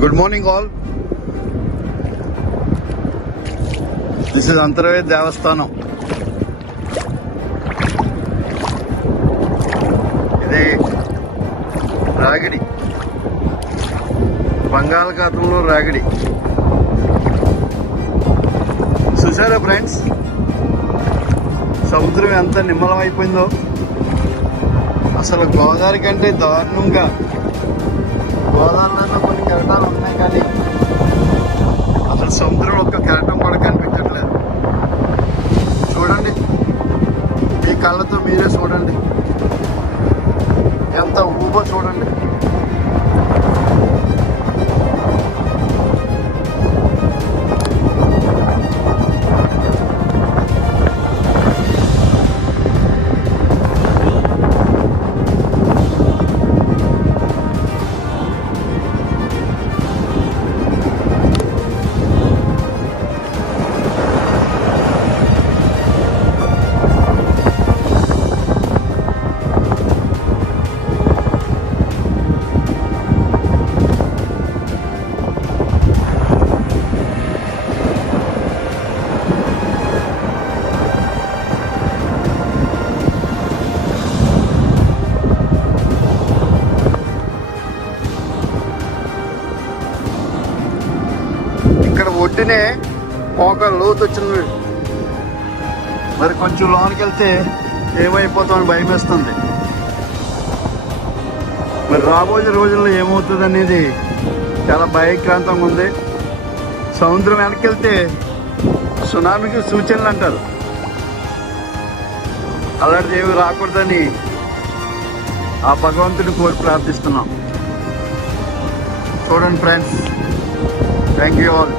Good morning all this is Antarveda దేవస్థానం ఇది రాగిడి. బంగాళాఖాతంలో రాగిడి. చూసారా ఫ్రెండ్స్? సముద్రం ఎంత నిమ్మలం అయిపోయిందో అసలు గోదావరి కంటే దారుణంగా గోదావరిలో కళ్ళతో మీరే చూడండి. ఎంత ఊబో చూడండి. ఇక్కడ ఒడ్డునే ఒక లోతు వచ్చింది. మరి కొంచెం లోనికి వెళ్తే ఏమైపోతామని భయం వేస్తుంది మరి రాబోయే రోజుల్లో ఏమవుతుంది అనేది చాలా భయక్రాంతంగా ఉంది. సముద్రం వెనక్కి వెళ్తే సునామీకి సూచనలు అంటారు. అలాంటిది ఏమి రాకూడదని ఆ భగవంతుని కోరి ప్రార్థిస్తున్నాం. చూడండి ఫ్రెండ్స్ థ్యాంక్ యూ ఆల్.